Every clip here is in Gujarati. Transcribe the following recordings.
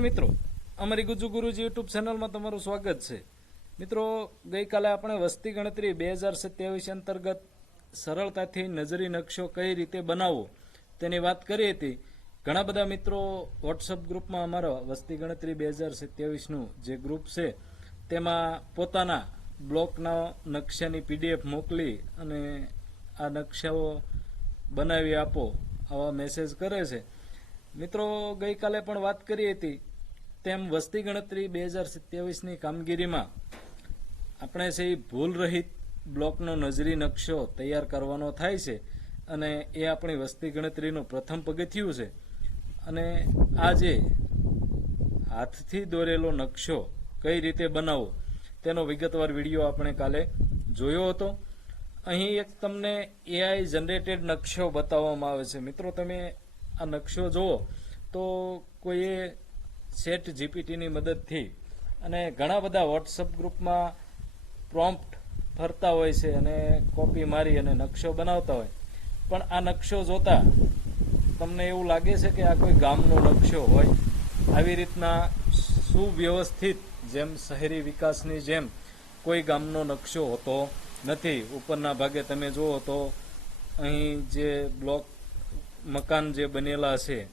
મિત્રો, અમારી ગુજુ ગુરુજી યુટ્યુબ ચેનલમાં તમારું સ્વાગત છે। મિત્રો, ગઈકાલે આપણે વસ્તી ગણતરી 2027 અંતર્ગત સરળતાથી નજરી નકશો કઈ રીતે બનાવવો તેની વાત કરી હતી। ઘણા બધા મિત્રો વોટ્સઅપ ગ્રુપમાં અમારો વસ્તી ગણતરી 2027નું જે ગ્રુપ છે તેમાં પોતાના બ્લોકના નકશાની પીડીએફ મોકલી અને આ નકશાઓ બનાવી આપો આવા મેસેજ કરે છે। મિત્રો, ગઈકાલે પણ વાત કરી હતી તેમ વસ્તી ગણતરી 2027ની કામગીરીમાં આપણે છે ભૂલ રહિત બ્લોકનો નજરી નકશો તૈયાર કરવાનો થાય છે અને એ આપણી વસ્તી ગણતરીનું પ્રથમ પગથિયું છે। અને આ જે હાથથી દોરેલો નકશો કઈ રીતે બનાવવો તેનો વિગતવાર વિડીયો આપણે કાલે જોયો હતો। અહીં એક તમને એઆઈ જનરેટેડ નકશો બતાવવામાં આવે છે। મિત્રો, તમે આ નકશો જુઓ તો કોઈએ ચેટ જીપીટીની મદદથી અને ઘણા બધા વોટ્સઅપ ગ્રુપમાં પ્રોમ્પ્ટ ફરતા હોય છે અને કોપી મારી અને નકશો બનાવતા હોય, પણ આ નકશો જોતા તમને એવું લાગે છે કે આ કોઈ ગામનો નકશો હોય। આવી રીતના સુવ્યવસ્થિત જેમ શહેરી વિકાસની જેમ કોઈ ગામનો નકશો હોતો નથી। ઉપરના ભાગે તમે જુઓ તો અહીં જે બ્લોક મકાન જે બનેલા છે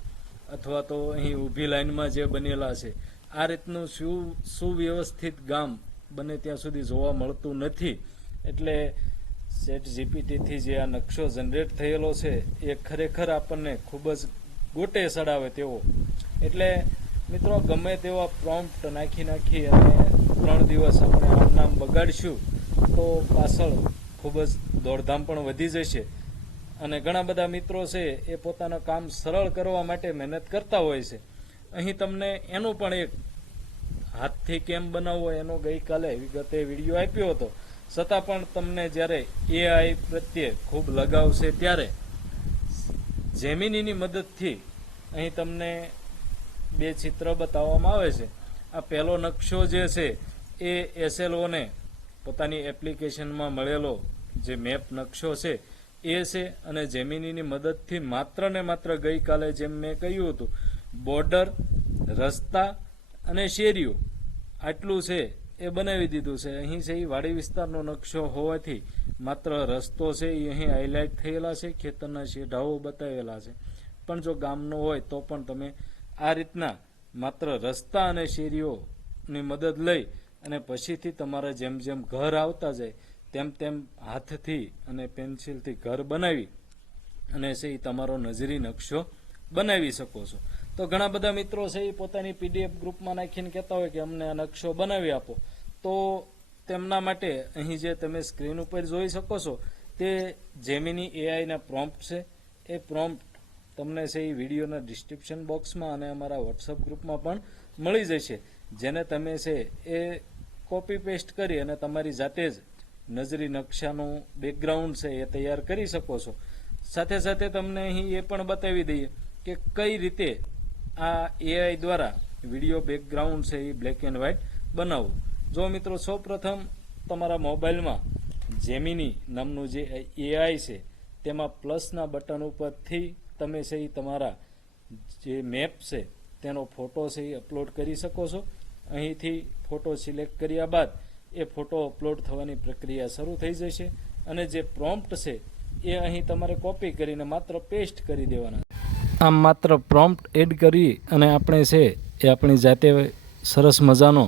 અથવા તો અહીં ઊભી લાઈનમાં જે બનેલા છે, આ રીતનું સુવ્યવસ્થિત ગામ બને ત્યાં સુધી જોવા મળતું નથી। એટલે ચેટ જીપીટીથી જે આ નકશો જનરેટ થયેલો છે એ ખરેખર આપણને ખૂબ જ ગોટે સડાવે તેવો। એટલે મિત્રો, ગમે તેવા પ્રોમ્પ્ટ નાખી અને 3 દિવસ આપણે આમ નામ બગાડશું તો પાછળ ખૂબ જ દોડધામ પણ વધી જશે। અને ઘણા બધા મિત્રો છે એ પોતાના કામ સરળ કરવા માટે મહેનત કરતા હોય છે। અહીં તમને એનું પણ એક હાથથી કેમ બનાવવો એનો ગઈકાલે વિગતે વિડીયો આપ્યો હતો, છતાં પણ તમને જ્યારે એઆઈ પ્રત્યે ખૂબ લગાવ છે ત્યારે જેમિનીની મદદથી અહીં તમને 2 ચિત્ર બતાવવામાં આવે છે। આ પહેલો નકશો જે છે એ એસએલઓને પોતાની એપ્લિકેશનમાં મળેલો જે મેપ નકશો છે એ છે, અને જેમિનીની મદદથી માત્ર ને માત્ર ગઈકાલે જેમ મેં કહ્યું હતું બોર્ડર, રસ્તા અને શેરીઓ આટલું છે એ બનાવી દીધું છે। અહીં છે એ વાડી વિસ્તારનો નકશો હોવાથી માત્ર રસ્તો છે એ અહીં હાઇલાઇટ થયેલા છે, ખેતરના શેઢાઓ બતાવેલા છે, પણ જો ગામનો હોય તો પણ તમે આ રીતના માત્ર રસ્તા અને શેરીઓની મદદ લઈ અને પછીથી તમારા જેમ જેમ ઘર આવતા જાય તેમ તેમ હાથથી અને પેન્સિલથી ઘર બનાવી અને છે એ તમારો નજરી નકશો બનાવી શકો છો। તો ઘણા બધા મિત્રો છે એ પોતાની પીડીએફ ગ્રુપમાં નાખીને કહેતા હોય કે અમને આ નકશો બનાવી આપો, તો તેમના માટે અહીં જે તમે સ્ક્રીન ઉપર જોઈ શકો છો તે જેમિની એઆઈના પ્રોમ્પ્ટ છે। એ પ્રોમ્પ્ટ તમને છે એ વિડીયોના ડિસ્ક્રિપ્શન બોક્સમાં અને અમારા વોટ્સઅપ ગ્રુપમાં પણ મળી જશે, જેને તમે છે એ કોપી પેસ્ટ કરી અને તમારી જાતે જ નજરી નકશાનું બેકગ્રાઉન્ડ છે એ તૈયાર કરી શકો છો। સાથે સાથે તમને અહીં એ પણ બતાવી દઈએ કે કઈ રીતે આ એઆઈ દ્વારા વિડીયો બેકગ્રાઉન્ડ છે એ બ્લેક એન્ડ વ્હાઇટ બનાવવું। જો મિત્રો, સૌપ્રથમ તમારા મોબાઈલમાં જેમિની નામનું જે એઆઈ છે તેમાં પ્લસના બટન ઉપરથી તમે છે એ તમારા જે મેપ છે તેનો ફોટો છે એ અપલોડ કરી શકો છો। અહીંથી ફોટો સિલેક્ટ કર્યા બાદ એ ફોટો અપલોડ થવાની પ્રક્રિયા શરૂ થઈ જશે અને જે પ્રોમ્પ્ટ છે એ અહીં તમારે કોપી કરીને માત્ર પેસ્ટ કરી દેવાના। આમ માત્ર પ્રોમ્પ્ટ એડ કરી અને આપણે છે એ આપણી જાતે સરસ મજાનો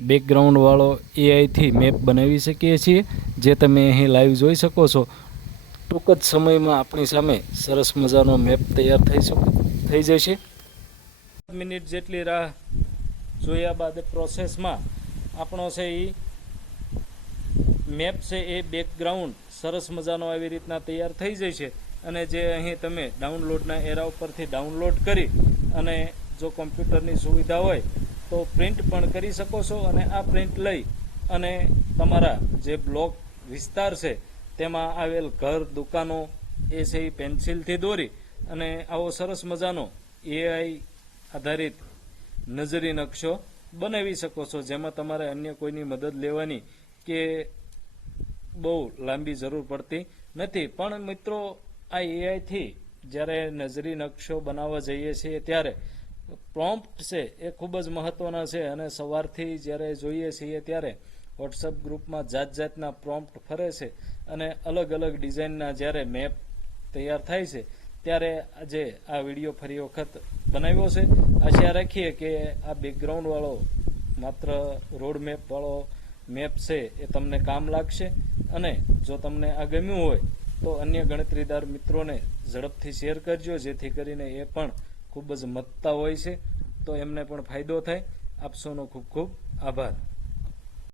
બેકગ્રાઉન્ડવાળો એઆઈથી મેપ બનાવી શકીએ છીએ, જે તમે અહીં લાઈવ જોઈ શકો છો। ટૂંક જ સમયમાં આપણી સામે સરસ મજાનો મેપ તૈયાર થઈ જશે। મિનિટ જેટલી રાહ જોયા બાદ પ્રોસેસમાં આપણો છે એ મેપ છે એ બેકગ્રાઉન્ડ સરસ મજાનો આવી રીતના તૈયાર થઈ જશે। અને જે અહીં તમે ડાઉનલોડના એરા ઉપરથી ડાઉનલોડ કરી અને જો કોમ્પ્યુટરની સુવિધા હોય તો પ્રિન્ટ પણ કરી શકો છો અને આ પ્રિન્ટ લઈ અને તમારા જે બ્લોક વિસ્તાર છે તેમાં આવેલ ઘર, દુકાનો એ છે એ પેન્સિલથી દોરી અને આવો સરસ મજાનો એઆઈ આધારિત નજરી નકશો બનાવી શકો છો, જેમાં તમારે અન્ય કોઈની મદદ લેવાની કે બહુ લાંબી જરૂર પડતી નથી। પણ મિત્રો, આ એઆઈથી જ્યારે નજરી નકશો બનાવવા જઈએ છીએ ત્યારે પ્રોમ્પ્ટ છે એ ખૂબ જ મહત્વના છે અને સવારથી જ્યારે જોઈએ છીએ ત્યારે વોટ્સઅપ ગ્રુપમાં જાત જાતના પ્રોમ્પ્ટ ફરે છે અને અલગ અલગ ડિઝાઇનના જ્યારે મેપ તૈયાર થાય છે ત્યારે આજે આ વિડીયો ફરી વખત બનાવ્યો છે. આશા રાખીએ કે આ બેકગ્રાઉન્ડવાળો માત્ર રોડ મેપવાળો મેપ છે એ તમને કામ લાગશે અને જો તમને આ ગમ્યું હોય તો અન્ય ગણતરીદાર મિત્રોને ઝડપથી શેર કરજો, જેથી કરીને એ પણ ખૂબ જ મથતા હોય છે તો એમને પણ ફાયદો થાય. આપ સૌનો ખૂબ ખૂબ આભાર.